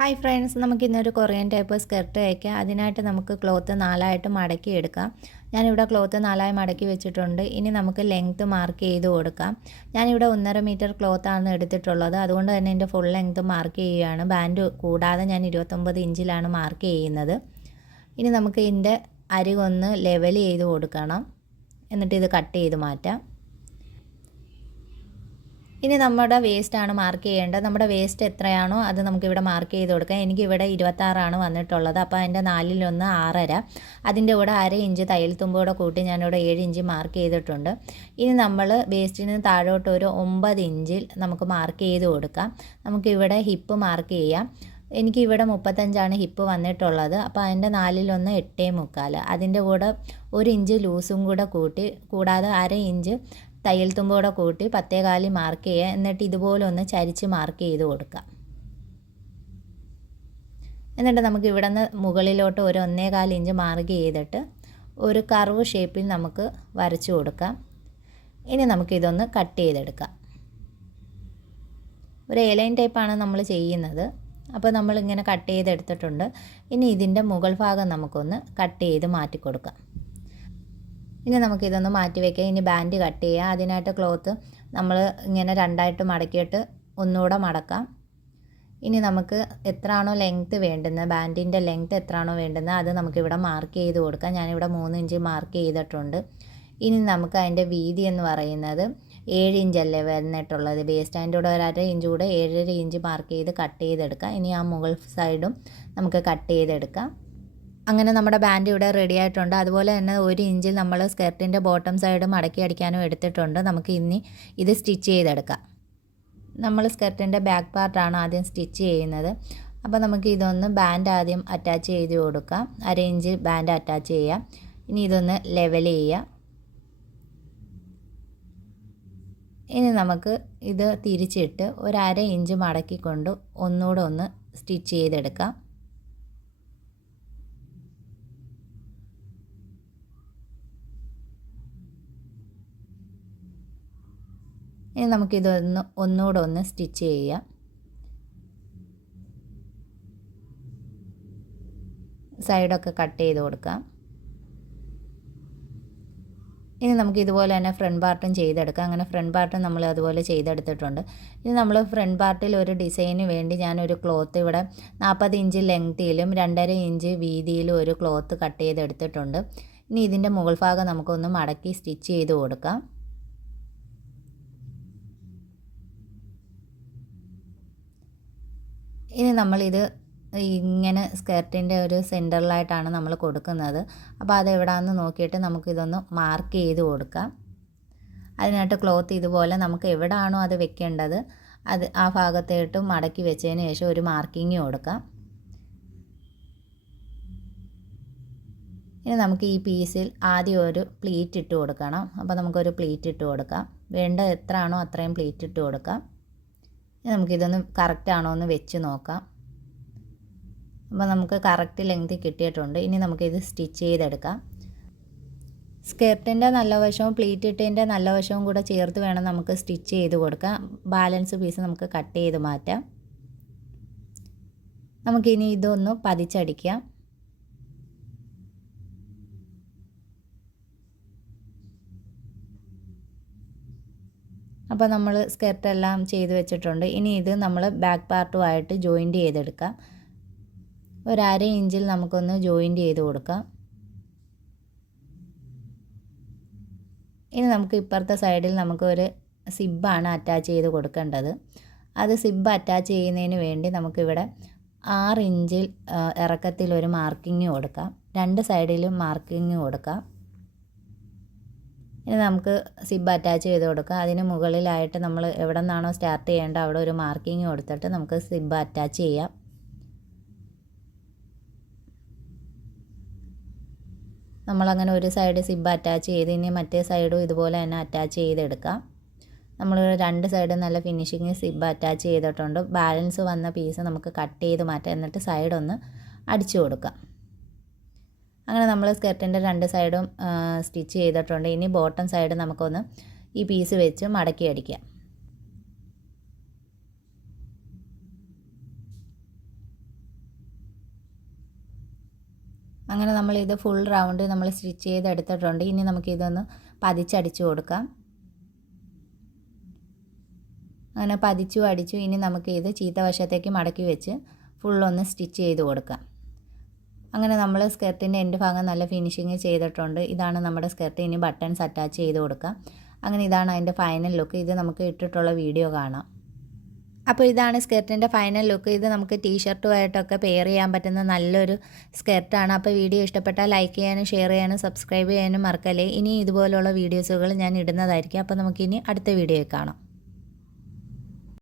Hi friends, നമുക്കിന്നൊരു Korean type skirt തയ്ക്കാം. അതിനായിട്ട് നമുക്ക് ക്ലോത്ത് 4ആയിട്ട് മടക്കി എടുക്കാം. ഞാനിവിടെ ക്ലോത്ത് 4ആയി മടക്കി വെച്ചിട്ടുണ്ട്. ഇനി നമുക്ക് ലെങ്ത്ത് മാർക്ക് ചെയ്ത് കൊടുക്കാം. ഞാനിവിടെ 1.5 മീറ്റർ ക്ലോത്താണ് എടുത്തിട്ടുള്ളത്. അതുകൊണ്ട് തന്നെ എൻ്റെ ഫുൾ ലെങ്ത്ത് മാർക്ക് ചെയ്യുകയാണ്. ബാൻഡ് കൂടാതെ ഞാൻ 29 ഇഞ്ചിലാണ് മാർക്ക് ചെയ്യുന്നത്. ഇനി നമുക്ക് ഇതിൻ്റെ അരികൊന്ന് ലെവൽ ചെയ്ത് കൊടുക്കണം. എന്നിട്ട് ഇത് കട്ട് ചെയ്ത് മാറ്റാം. ഇനി നമ്മുടെ വേസ്റ്റാണ് മാർക്ക് ചെയ്യേണ്ടത്. നമ്മുടെ വേസ്റ്റ് എത്രയാണോ അത് നമുക്കിവിടെ മാർക്ക് ചെയ്ത് കൊടുക്കാം. എനിക്കിവിടെ 26 വന്നിട്ടുള്ളത്. അപ്പോൾ അതിൻ്റെ 4/1 6.5. അതിൻ്റെ കൂടെ 1/2 ഇഞ്ച് തയ്യൽ തുമ്പൂടെ കൂട്ടി ഞാനിവിടെ 7 ഇഞ്ച് മാർക്ക് ചെയ്തിട്ടുണ്ട്. ഇനി നമ്മൾ വേസ്റ്റിന് താഴോട്ട് ഒരു 9 ഇഞ്ചിൽ നമുക്ക് മാർക്ക് ചെയ്ത് കൊടുക്കാം. നമുക്കിവിടെ ഹിപ്പ് മാർക്ക് ചെയ്യാം. എനിക്കിവിടെ 35 ഹിപ്പ് വന്നിട്ടുള്ളത്. അപ്പോൾ അതിൻ്റെ 4/1 8.75. അതിൻ്റെ കൂടെ 1 ഇഞ്ച് ലൂസും കൂടെ കൂട്ടി, കൂടാതെ 1/2 ഇഞ്ച് തയ്യൽ തുമ്പോടെ കൂട്ടി 10.25 മാർക്ക് ചെയ്യുക. എന്നിട്ട് ഇതുപോലെ ഒന്ന് ചരിച്ച് മാർക്ക് ചെയ്ത് കൊടുക്കാം. എന്നിട്ട് നമുക്ക് ഇവിടെ നിന്ന് മുകളിലോട്ട് ഒരു 1.25 ഇഞ്ച് മാർക്ക് ചെയ്തിട്ട് ഒരു കർവ് ഷേപ്പിൽ നമുക്ക് വരച്ചു കൊടുക്കാം. ഇനി നമുക്കിതൊന്ന് കട്ട് ചെയ്തെടുക്കാം. ഒരു എലൈൻ ടൈപ്പാണ് നമ്മൾ ചെയ്യുന്നത്. അപ്പോൾ നമ്മളിങ്ങനെ കട്ട് ചെയ്തെടുത്തിട്ടുണ്ട്. ഇനി ഇതിൻ്റെ മുകൾ ഭാഗം നമുക്കൊന്ന് കട്ട് ചെയ്ത് മാറ്റി കൊടുക്കാം. ഇനി നമുക്കിതൊന്ന് മാറ്റി വയ്ക്കാം. ഇനി ബാൻഡ് കട്ട് ചെയ്യാം. അതിനായിട്ട് ക്ലോത്ത് നമ്മൾ ഇങ്ങനെ 2ആയിട്ട് മടക്കിയിട്ട് ഒന്നുകൂടെ മടക്കാം. ഇനി നമുക്ക് എത്രയാണോ ലെങ്ത്ത് വേണ്ടുന്നത്, ബാൻഡിൻ്റെ ലെങ്ത്ത് എത്രയാണോ വേണ്ടുന്നത് അത് നമുക്കിവിടെ മാർക്ക് ചെയ്ത് കൊടുക്കാം. ഞാനിവിടെ 3 ഇഞ്ച് മാർക്ക് ചെയ്തിട്ടുണ്ട്. ഇനി നമുക്ക് അതിൻ്റെ വീതി എന്ന് പറയുന്നത് 7 ഇഞ്ചല്ലേ വന്നിട്ടുള്ളത്. ബേസ് സ്റ്റാൻഡ് കൂടെ 1/2 ഇഞ്ച് കൂടെ 7.5 ഇഞ്ച് മാർക്ക് ചെയ്ത് കട്ട് ചെയ്തെടുക്കാം. ഇനി ആ മുകൾ സൈഡും നമുക്ക് കട്ട് ചെയ്തെടുക്കാം. അങ്ങനെ നമ്മുടെ ബാൻഡ് ഇവിടെ റെഡി ആയിട്ടുണ്ട്. അതുപോലെ തന്നെ 1 ഇഞ്ചിൽ നമ്മൾ സ്കർട്ടിൻ്റെ ബോട്ടം സൈഡ് മടക്കി അടിക്കാനും എടുത്തിട്ടുണ്ട്. നമുക്ക് ഇനി ഇത് സ്റ്റിച്ച് ചെയ്തെടുക്കാം. നമ്മൾ സ്കർട്ടിൻ്റെ ബാക്ക് പാർട്ടാണ് ആദ്യം സ്റ്റിച്ച് ചെയ്യുന്നത്. അപ്പോൾ നമുക്ക് ഇതൊന്ന് ബാൻഡ് ആദ്യം അറ്റാച്ച് ചെയ്ത് കൊടുക്കാം. 1/2 ഇഞ്ച് ബാൻഡ് അറ്റാച്ച് ചെയ്യാം. ഇനി ഇതൊന്ന് ലെവൽ ചെയ്യാം. ഇനി നമുക്ക് ഇത് തിരിച്ചിട്ട് ഒരു 1/2 ഇഞ്ച് മടക്കിക്കൊണ്ട് ഒന്നുകൂടെ ഒന്ന് സ്റ്റിച്ച് ചെയ്തെടുക്കാം. ഇനി നമുക്കിതൊന്ന് ഒന്നുകൂടെ ഒന്ന് സ്റ്റിച്ച് ചെയ്യാം. സൈഡൊക്കെ കട്ട് ചെയ്ത് കൊടുക്കാം. ഇനി നമുക്ക് ഇതുപോലെ തന്നെ ഫ്രണ്ട് പാർട്ടും ചെയ്തെടുക്കാം. അങ്ങനെ ഫ്രണ്ട് പാർട്ടും നമ്മൾ അതുപോലെ ചെയ്തെടുത്തിട്ടുണ്ട്. ഇനി നമ്മൾ ഫ്രണ്ട് പാർട്ടിൽ ഒരു ഡിസൈന് വേണ്ടി ഞാനൊരു ക്ലോത്ത് ഇവിടെ 40 ഇഞ്ച് ലെങ്ത്തിലും 2.5 ഇഞ്ച് വീതിയിലും ഒരു ക്ലോത്ത് കട്ട് ചെയ്തെടുത്തിട്ടുണ്ട്. ഇനി ഇതിൻ്റെ മുകൾ ഭാഗം നമുക്കൊന്ന് മടക്കി സ്റ്റിച്ച് ചെയ്ത് കൊടുക്കാം. ഇനി നമ്മളിത് ഇങ്ങനെ സ്കർട്ടിൻ്റെ ഒരു സെൻറ്ററിലായിട്ടാണ് നമ്മൾ കൊടുക്കുന്നത്. അപ്പോൾ അതെവിടാന്ന് നോക്കിയിട്ട് നമുക്കിതൊന്ന് മാർക്ക് ചെയ്ത് കൊടുക്കാം. അതിനായിട്ട് ക്ലോത്ത് ഇതുപോലെ നമുക്ക് എവിടാണോ അത് വെക്കേണ്ടത് അത് ആ ഭാഗത്തേട്ട് മടക്കി വെച്ചതിന് ശേഷം ഒരു മാർക്കിങ് കൊടുക്കാം. ഇനി നമുക്ക് ഈ പീസിൽ ആദ്യം ഒരു പ്ലീറ്റ് ഇട്ട് കൊടുക്കണം. അപ്പോൾ നമുക്കൊരു പ്ലീറ്റ് ഇട്ട് കൊടുക്കാം. വേണ്ട എത്രയാണോ അത്രയും പ്ലീറ്റ് ഇട്ട് കൊടുക്കാം. ഇനി നമുക്കിതൊന്ന് കറക്റ്റാണോ എന്ന് വെച്ച് നോക്കാം. അപ്പോൾ നമുക്ക് കറക്റ്റ് ലെങ്ത് കിട്ടിയിട്ടുണ്ട്. ഇനി നമുക്കിത് സ്റ്റിച്ച് ചെയ്തെടുക്കാം. സ്കർട്ടിൻ്റെ നല്ല വശവും പ്ലീറ്റ് ഇട്ടതിൻ്റെ നല്ല വശവും കൂടെ ചേർത്ത് വേണം നമുക്ക് സ്റ്റിച്ച് ചെയ്ത് കൊടുക്കാം. ബാലൻസ് പീസ് നമുക്ക് കട്ട് ചെയ്ത് മാറ്റാം. നമുക്കിനി ഇതൊന്ന് പതിച്ചടിക്കാം. അപ്പോൾ നമ്മൾ സ്കർട്ടെല്ലാം ചെയ്ത് വെച്ചിട്ടുണ്ട്. ഇനി ഇത് നമ്മൾ ബാക്ക് പാർട്ടുമായിട്ട് ജോയിൻറ്റ് ചെയ്തെടുക്കാം. ഒരു 1/2 ഇഞ്ചിൽ നമുക്കൊന്ന് ജോയിൻറ്റ് ചെയ്ത് കൊടുക്കാം. ഇനി നമുക്ക് ഇപ്പുറത്തെ സൈഡിൽ നമുക്കൊരു സിബ്ബാണ് അറ്റാച്ച് ചെയ്ത് കൊടുക്കേണ്ടത്. അത് സിബ്ബ് അറ്റാച്ച് ചെയ്യുന്നതിന് വേണ്ടി നമുക്കിവിടെ 6 ഇഞ്ചിൽ ഇറക്കത്തിൽ ഒരു മാർക്കിങ് കൊടുക്കാം. 2 സൈഡിലും മാർക്കിങ് കൊടുക്കാം. ഇനി നമുക്ക് സിബ്ബ് അറ്റാച്ച് ചെയ്ത് കൊടുക്കാം. അതിന് മുകളിലായിട്ട് നമ്മൾ എവിടെ നിന്നാണോ സ്റ്റാർട്ട് ചെയ്യേണ്ടത് അവിടെ ഒരു മാർക്കിങ് കൊടുത്തിട്ട് നമുക്ക് സിബ്ബ് അറ്റാച്ച് ചെയ്യാം. നമ്മളങ്ങനെ ഒരു സൈഡ് സിബ്ബ് അറ്റാച്ച് ചെയ്ത് ഇനി മറ്റേ സൈഡും ഇതുപോലെ തന്നെ അറ്റാച്ച് ചെയ്തെടുക്കാം. നമ്മൾ 2 സൈഡും നല്ല ഫിനിഷിങ് സിബ്ബ് അറ്റാച്ച് ചെയ്തിട്ടുണ്ട്. ബാലൻസ് വന്ന പീസ് നമുക്ക് കട്ട് ചെയ്ത് മാറ്റാം. എന്നിട്ട് സൈഡൊന്ന് അടിച്ചു കൊടുക്കാം. അങ്ങനെ നമ്മൾ സ്കർട്ടിൻ്റെ 2 സൈഡും സ്റ്റിച്ച് ചെയ്തിട്ടുണ്ട്. ഇനി ബോട്ടം സൈഡ് നമുക്കൊന്ന് ഈ പീസ് വെച്ച് മടക്കി അടിക്കാം. അങ്ങനെ നമ്മളിത് ഫുൾ റൗണ്ട് നമ്മൾ സ്റ്റിച്ച് ചെയ്തെടുത്തിട്ടുണ്ട്. ഇനി നമുക്കിതൊന്ന് പതിച്ചടിച്ചു കൊടുക്കാം. അങ്ങനെ പതിച്ചു അടിച്ചു. ഇനി നമുക്കിത് ചീത്ത വശത്തേക്ക് മടക്കി വെച്ച് ഫുള്ളൊന്ന് സ്റ്റിച്ച് ചെയ്ത് കൊടുക്കാം. അങ്ങനെ നമ്മൾ സ്കർട്ടിൻ്റെ എൻഡ് ഭാഗം നല്ല ഫിനിഷിങ് ചെയ്തിട്ടുണ്ട്. ഇതാണ് നമ്മുടെ സ്കർട്ട്. ഇനി ബട്ടൺസ് അറ്റാച്ച് ചെയ്ത് കൊടുക്കാം. അങ്ങനെ ഇതാണ് അതിൻ്റെ ഫൈനൽ ലുക്ക്. ഇത് നമുക്ക് ഇട്ടിട്ടുള്ള വീഡിയോ കാണാം. അപ്പോൾ ഇതാണ് സ്കർട്ടിൻ്റെ ഫൈനൽ ലുക്ക്. ഇത് നമുക്ക് ടീഷർട്ടുമായിട്ടൊക്കെ പെയർ ചെയ്യാൻ പറ്റുന്ന നല്ലൊരു സ്കർട്ടാണ്. അപ്പോൾ വീഡിയോ ഇഷ്ടപ്പെട്ടാൽ ലൈക്ക് ചെയ്യാനും ഷെയർ ചെയ്യാനും സബ്സ്ക്രൈബ് ചെയ്യാനും മറക്കല്ലേ. ഇനി ഇതുപോലുള്ള വീഡിയോസുകൾ ഞാൻ ഇടുന്നതായിരിക്കും. അപ്പോൾ നമുക്കിനി അടുത്ത വീഡിയോയിൽ കാണാം.